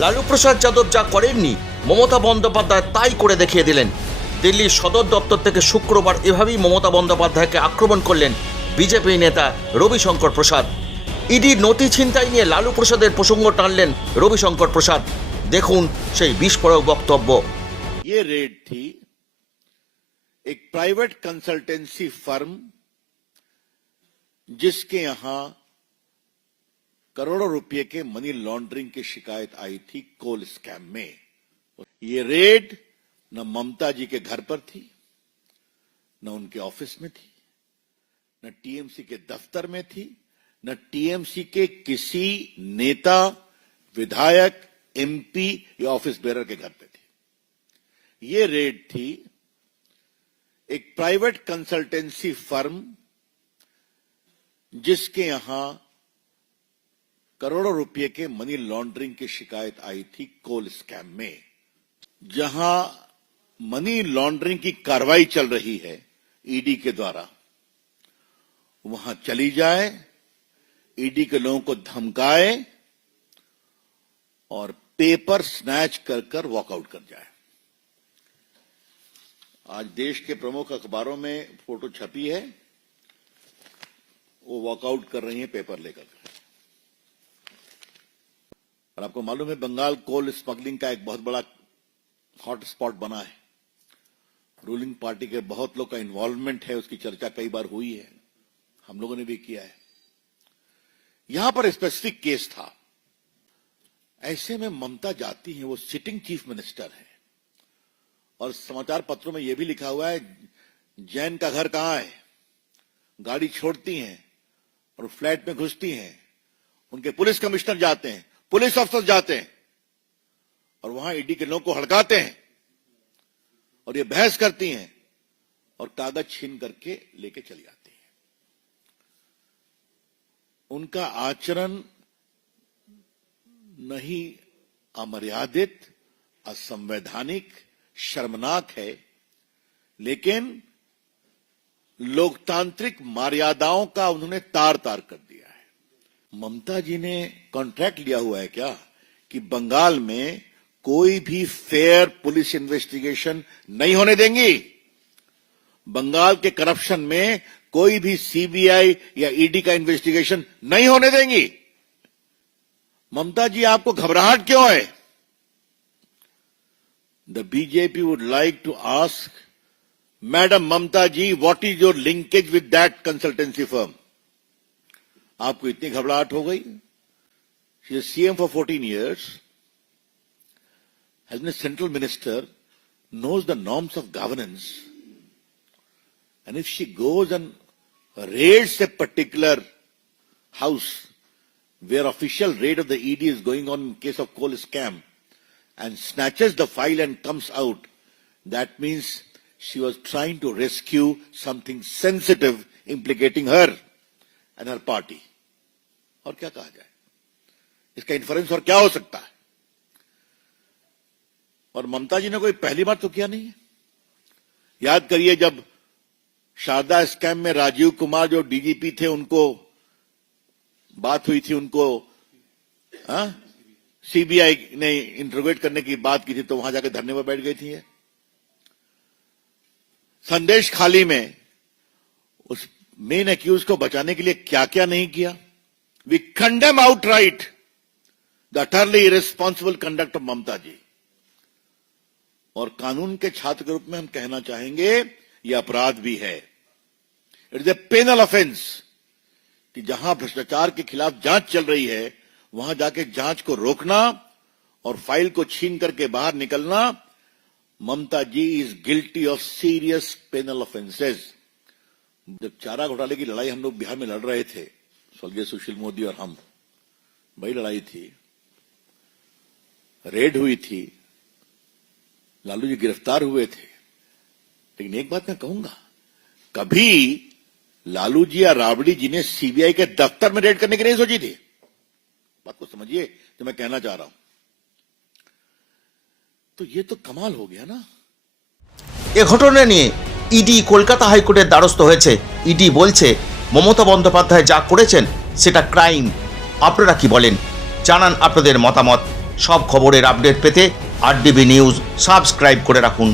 লালু প্রসাদ যাদব যা করেননি মমতা বন্দ্যোপাধ্যায় তাই করে দেখিয়ে দিলেন। দিল্লির সদর দপ্তর থেকে শুক্রবার এভাবেই মমতা বন্দ্যোপাধ্যায়কে আক্রমণ করলেন বিজেপি নেতা রবিশঙ্কর প্রসাদ। ইডির নথি ছিনতাই নিয়ে লালু প্রসাদের প্রসঙ্গ টানলেন রবিশঙ্কর প্রসাদ। দেখুন সেই বিস্ফোরক বক্তব্য। ये रेड थी एक प्राइवेट कंसल्टेंसी फर्म जिसके यहां करोड़ों रुपए के मनी लॉन्ड्रिंग की शिकायत आई थी कोल स्कैम में। ये रेड न ममता जी के घर पर थी, न उनके ऑफिस में थी, न टीएमसी के दफ्तर में थी, न टीएमसी के किसी नेता, विधायक, एमपी या ऑफिस बेरर के घर पे थी। ये रेड थी एक प्राइवेट कंसल्टेंसी फर्म जिसके यहां करोड़ों रुपए के मनी लॉन्ड्रिंग की शिकायत आई थी कोल स्कैम में। जहां मनी लॉन्ड्रिंग की कार्रवाई चल रही है ईडी के द्वारा, वहां चली जाए, ईडी के लोगों को धमकाए और पेपर स्नैच कर वॉकआउट कर जाए। आज देश के प्रमुख अखबारों में फोटो छपी है, वो वॉकआउट कर रही है पेपर लेकर। और आपको मालूम है बंगाल कोल स्मगलिंग का एक बहुत बड़ा हॉट स्पॉट बना है। रूलिंग पार्टी के बहुत लोग का इन्वॉल्वमेंट है, उसकी चर्चा कई बार हुई है, हम लोगों ने भी किया है। यहां पर स्पेसिफिक केस था। ऐसे में ममता जाती है, वो सिटिंग चीफ मिनिस्टर है, और समाचार पत्रों में यह भी लिखा हुआ है जैन का घर कहां है, गाड़ी छोड़ती हैं और फ्लैट में घुसती हैं, उनके पुलिस कमिश्नर जाते हैं, पुलिस अफसर जाते हैं और वहां ईडी के लोगों को हड़काते हैं और ये बहस करती हैं और कागज छीन करके लेके चली जाती हैं। उनका आचरण नहीं अमर्यादित, असंवैधानिक, शर्मनाक है, लेकिन लोकतांत्रिक मर्यादाओं का उन्होंने तार तार कर दिया है। ममता जी ने कॉन्ट्रैक्ट लिया हुआ है क्या कि बंगाल में कोई भी फेयर पुलिस इन्वेस्टिगेशन नहीं होने देंगी, बंगाल के करप्शन में कोई भी सीबीआई या ईडी का इन्वेस्टिगेशन नहीं होने देंगी। ममता जी आपको घबराहट क्यों है? The BJP would like to ask Madam Mamta ji, what is your linkage with that consultancy firm? आपको इतनी घबराहट हो गई? She is CM for 14 years, has been a central minister, knows the norms of governance, and if she goes and raids a particular house where official raid of the ED is going on in case of coal scam and snatches the file and comes out, that means she was trying to rescue something sensitive implicating her and her party. और क्या कहा जाए, इसका inference और क्या हो सकता है? और ममता जी ने कोई पहली बार तो किया नहीं है। याद करिए जब शारदा स्कैम में राजीव कुमार जो डीजीपी थे, उनको बात हुई थी, उनको सीबीआई ने इंटरोगेट करने की बात की थी, तो वहां जाकर धरने पर बैठ गई थी। संदेश खाली में उस मेन एक्यूज को बचाने के लिए क्या क्या नहीं किया। We condemn outright the utterly irresponsible conduct of Mamata ji. और कानून के छात्र के रूप में हम कहना चाहेंगे यह अपराध भी है। It is a penal offence कि जहां भ्रष्टाचार के खिलाफ जांच चल रही है, वहां जाके जांच को रोकना और फाइल को छीन करके बाहर निकलना। Mamata ji is guilty of serious penal offences. जब चारा घोटाले की लड़ाई हम लोग बिहार में लड़ रहे थे, स्वर्गीय सुशील मोदी और हम, बड़ी लड़ाई थी, रेड हुई थी, लालू जी गिरफ्तार हुए थे। लेकिन एक बात मैं कहूंगा, कभी लालू जी या राबड़ी जी ने सीबीआई के दफ्तर में रेड करने की नहीं सोची थी। बात को समझिए जो मैं कहना चाह रहा हूं। तो ये तो कमाल हो गया ना। এ ঘটনা নিয়ে ইডি কলকাতা হাইকোর্টের দ্বারস্থ হয়েছে। ইডি বলছে মমতা বন্দ্যোপাধ্যায় যা করেছেন সেটা ক্রাইম। আপনারা কি বলেন? জানান আপনাদের মতামত। সব খবরের আপডেট পেতে আরডিবি নিউজ সাবস্ক্রাইব করে রাখুন।